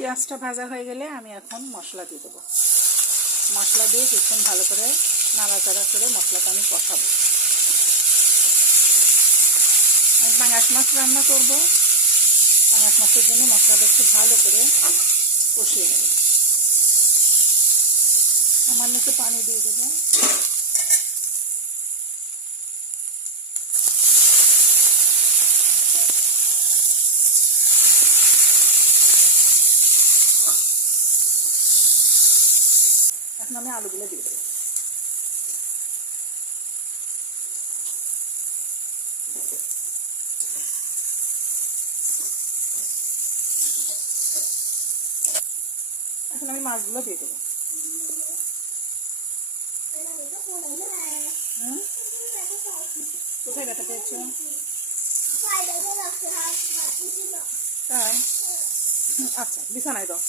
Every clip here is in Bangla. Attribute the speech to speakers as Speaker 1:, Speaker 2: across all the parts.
Speaker 1: পেঁয়াজটা ভাজা হয়ে গেলে আমি এখন মশলা দিয়ে দেবো। মশলা দিয়ে কিছুক্ষণ ভালো করে নাড়াচাড়া করে মশলাটা আমি কষাবো। পাঙাশ মাছ রান্না করব। পাঙাশ মাছের জন্য মশলাটা একটু ভালো করে কষিয়ে নেব। সামান্য একটু পানি দিয়ে দেবো। এখন আমি আলুগুলো দিয়ে দেবো। এখন আমি মাছগুলো দিয়ে দেবো। কোথায় ব্যথা পেয়েছ? তাই? আচ্ছা বিছানায় দাও।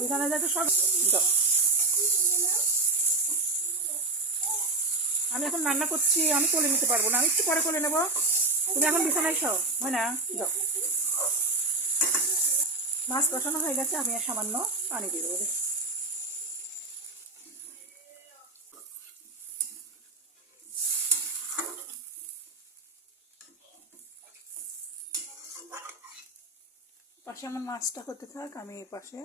Speaker 1: বিছানায় যাতে সব দাও। আমি এখন রান্না করছি, আমি কোলে নিতে পারব না। আমি একটু পরে কোলে নেব। তুমি এখন বিছানায় খাও হয় না? যাও মাছ কষানো হয়ে গেছে, আমি আর সামান্য পানি দিয়ে দেবো। পাশে আমার মাছটা করতে থাক, আমি এই পাশে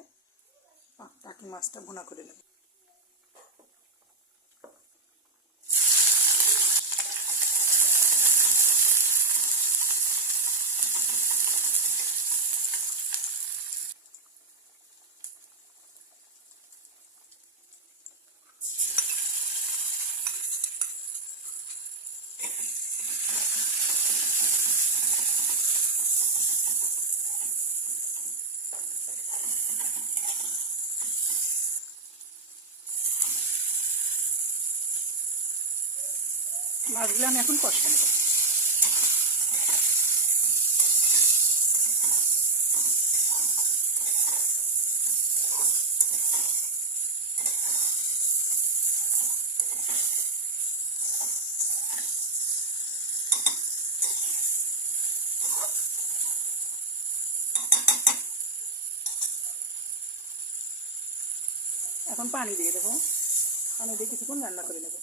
Speaker 1: পা- মাছটা ভুনা করে নেব মাছগুলো আমি এখন কষে নেব। এখন পানি দিয়ে দেবো। পানি দিয়ে কিছুক্ষণ রান্না করে নেব।